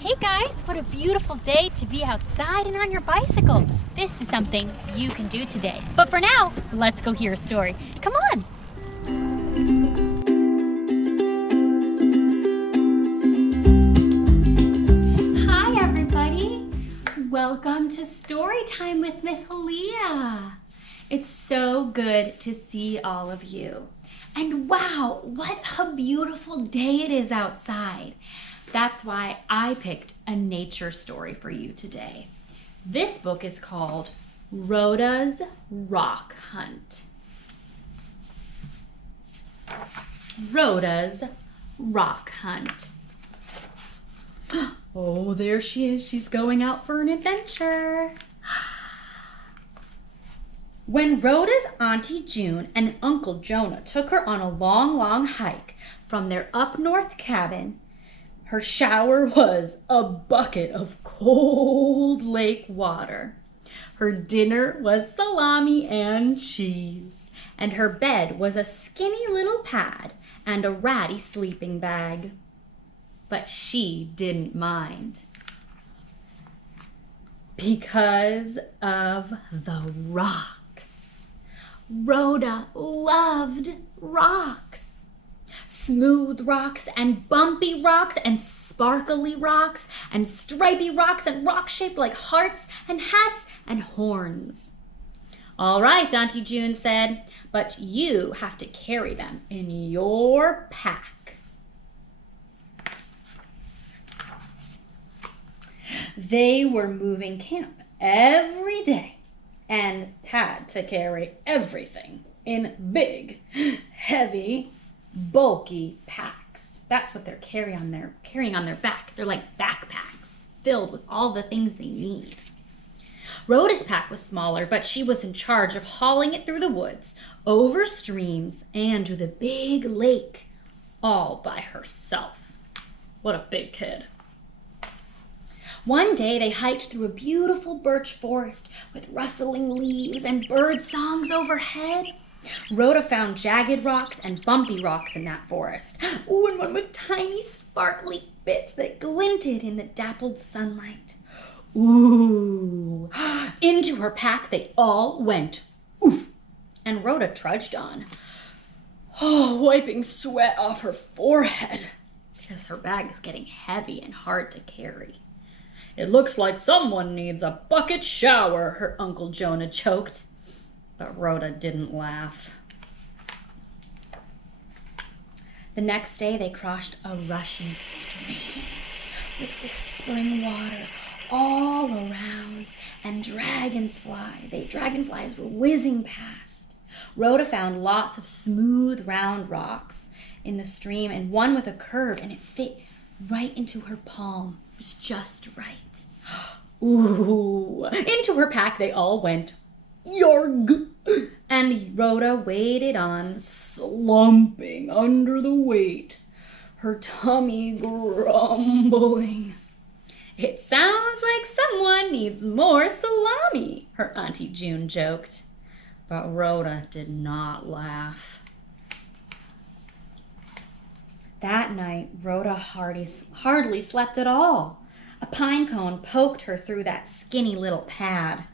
Hey guys, what a beautiful day to be outside and on your bicycle. This is something you can do today. But for now, let's go hear a story. Come on. Hi everybody. Welcome to Story Time with Miss Leah. It's so good to see all of you. And wow, what a beautiful day it is outside. That's why I picked a nature story for you today. This book is called Rhoda's Rock Hunt. Rhoda's Rock Hunt. Oh, there she is. She's going out for an adventure. When Rhoda's Auntie June and Uncle Jonah took her on a long hike from their up north cabin, her shower was a bucket of cold lake water. Her dinner was salami and cheese, and her bed was a skinny little pad and a ratty sleeping bag. But she didn't mind because of the rocks. Rhoda loved rocks. Smooth rocks and bumpy rocks and sparkly rocks and stripy rocks and rocks shaped like hearts and hats and horns. All right, Auntie June said, but you have to carry them in your pack. They were moving camp every day and had to carry everything in big, heavy, bulky packs. That's what they're carrying on their back. They're like backpacks filled with all the things they need. Rhoda's pack was smaller, but she was in charge of hauling it through the woods, over streams, and to the big lake, all by herself. What a big kid. One day they hiked through a beautiful birch forest with rustling leaves and bird songs overhead. Rhoda found jagged rocks and bumpy rocks in that forest. Ooh, and one with tiny sparkly bits that glinted in the dappled sunlight. Ooh, into her pack they all went. Oof, and Rhoda trudged on, wiping sweat off her forehead because her bag is getting heavy and hard to carry. It looks like someone needs a bucket shower, her Uncle Jonah joked. But Rhoda didn't laugh. The next day they crossed a rushing stream with whispering water all around, and dragonflies were whizzing past. Rhoda found lots of smooth, round rocks in the stream, and one with a curve, and it fit right into her palm. It was just right. Ooh! Into her pack they all went. Yarg! And Rhoda waded on, slumping under the weight, her tummy grumbling. It sounds like someone needs more salami, her Auntie June joked. But Rhoda did not laugh. That night, Rhoda hardly slept at all. A pine cone poked her through that skinny little pad,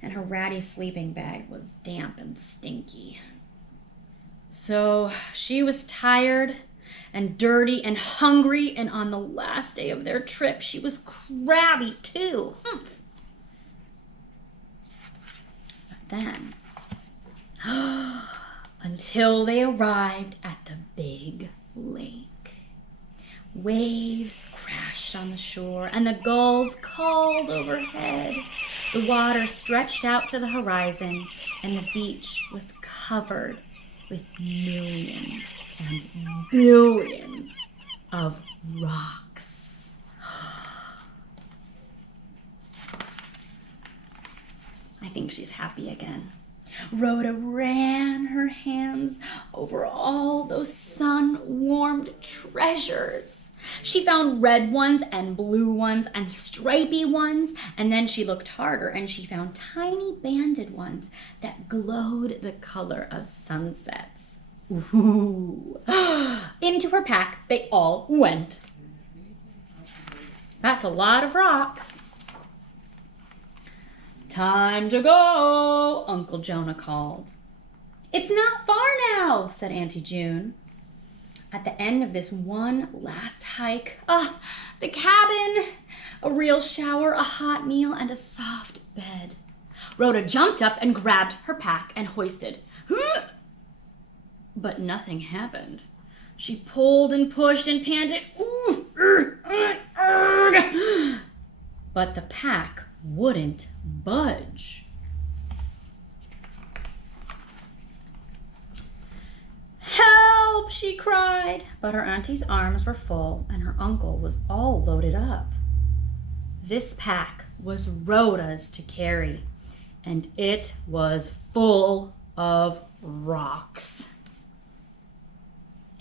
and her ratty sleeping bag was damp and stinky. So she was tired and dirty and hungry, and on the last day of their trip, she was crabby too. But then, until they arrived at the big lake. Waves crashed on the shore, and the gulls called overhead. The water stretched out to the horizon, and the beach was covered with millions and billions of rocks. I think she's happy again. Rhoda ran her hands over all those sun-warmed treasures. She found red ones and blue ones and stripy ones, and then she looked harder and she found tiny banded ones that glowed the color of sunsets. Ooh. Into her pack they all went. That's a lot of rocks. Time to go, Uncle Jonah called. It's not far now, said Auntie June. At the end of this one last hike, the cabin, a real shower, a hot meal, and a soft bed. Rhoda jumped up and grabbed her pack and hoisted. But nothing happened. She pulled and pushed and panted. But the pack wouldn't budge. Help, she cried. But her auntie's arms were full and her uncle was all loaded up. This pack was Rhoda's to carry, and it was full of rocks.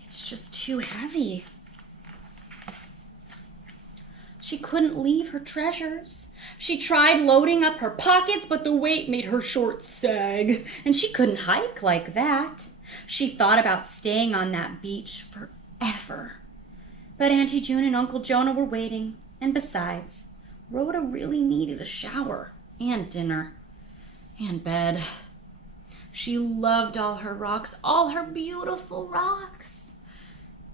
It's just too heavy. She couldn't leave her treasures. She tried loading up her pockets, but the weight made her shorts sag, and she couldn't hike like that. She thought about staying on that beach forever. But Auntie June and Uncle Jonah were waiting, and besides, Rhoda really needed a shower and dinner and bed. She loved all her rocks, all her beautiful rocks.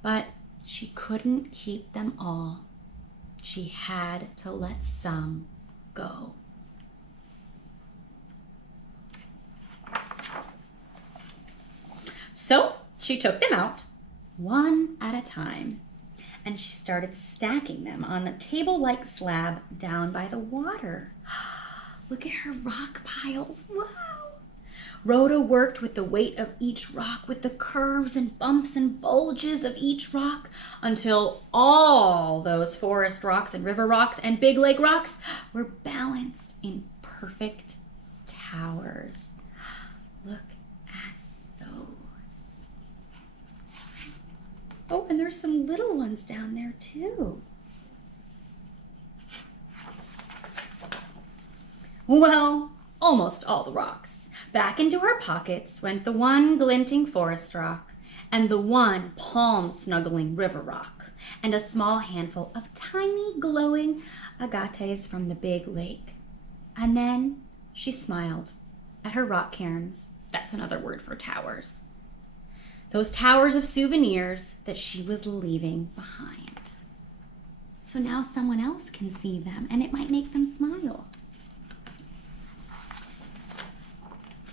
But she couldn't keep them all. She had to let some go. So she took them out, one at a time, and she started stacking them on a table-like slab down by the water. Look at her rock piles. Wow! Rhoda worked with the weight of each rock, with the curves and bumps and bulges of each rock, until all those forest rocks and river rocks and big lake rocks were balanced in perfect towers. Look at those. Oh, and there's some little ones down there too. Well, almost all the rocks. Back into her pockets went the one glinting forest rock and the one palm-snuggling river rock and a small handful of tiny glowing agates from the big lake. And then she smiled at her rock cairns. That's another word for towers. Those towers of souvenirs that she was leaving behind. So now someone else can see them and it might make them smile.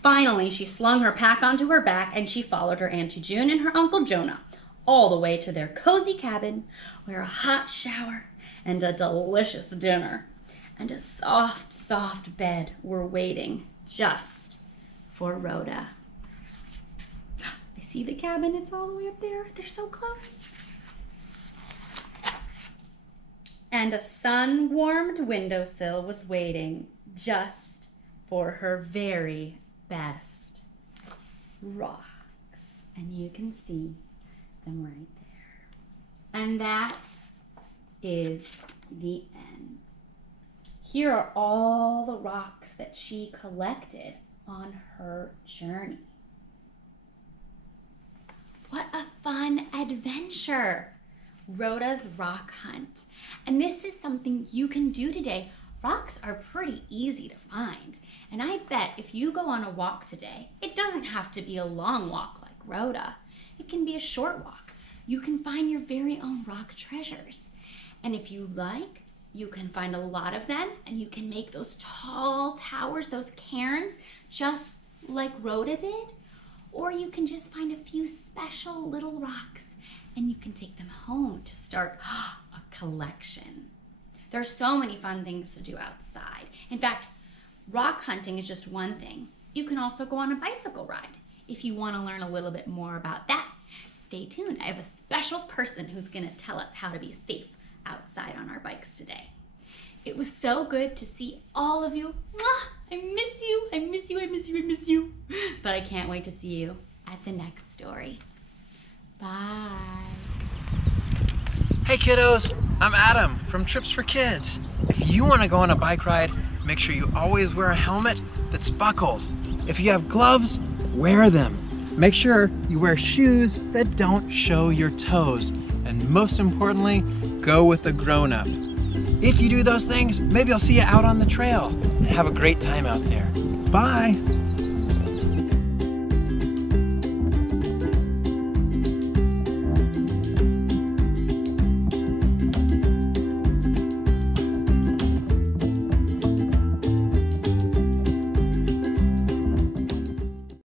Finally, she slung her pack onto her back and she followed her Auntie June and her Uncle Jonah all the way to their cozy cabin where a hot shower and a delicious dinner and a soft, soft bed were waiting just for Rhoda. I see the cabin, it's all the way up there. They're so close. And a sun-warmed windowsill was waiting just for her very best rocks. And you can see them right there. And that is the end. Here are all the rocks that she collected on her journey. What a fun adventure! Rhoda's rock hunt. And this is something you can do today. Rocks are pretty easy to find. And I bet if you go on a walk today, it doesn't have to be a long walk like Rhoda. It can be a short walk. You can find your very own rock treasures. And if you like, you can find a lot of them and you can make those tall towers, those cairns, just like Rhoda did. Or you can just find a few special little rocks and you can take them home to start a collection. There's so many fun things to do outside. In fact, rock hunting is just one thing. You can also go on a bicycle ride. If you want to learn a little bit more about that, stay tuned. I have a special person who's going to tell us how to be safe outside on our bikes today. It was so good to see all of you. I miss you, I miss you, I miss you, I miss you. But I can't wait to see you at the next story. Bye. Hey kiddos, I'm Adam from Trips for Kids. If you want to go on a bike ride, make sure you always wear a helmet that's buckled. If you have gloves, wear them. Make sure you wear shoes that don't show your toes. And most importantly, go with a grown-up. If you do those things, maybe I'll see you out on the trail. Have a great time out there. Bye.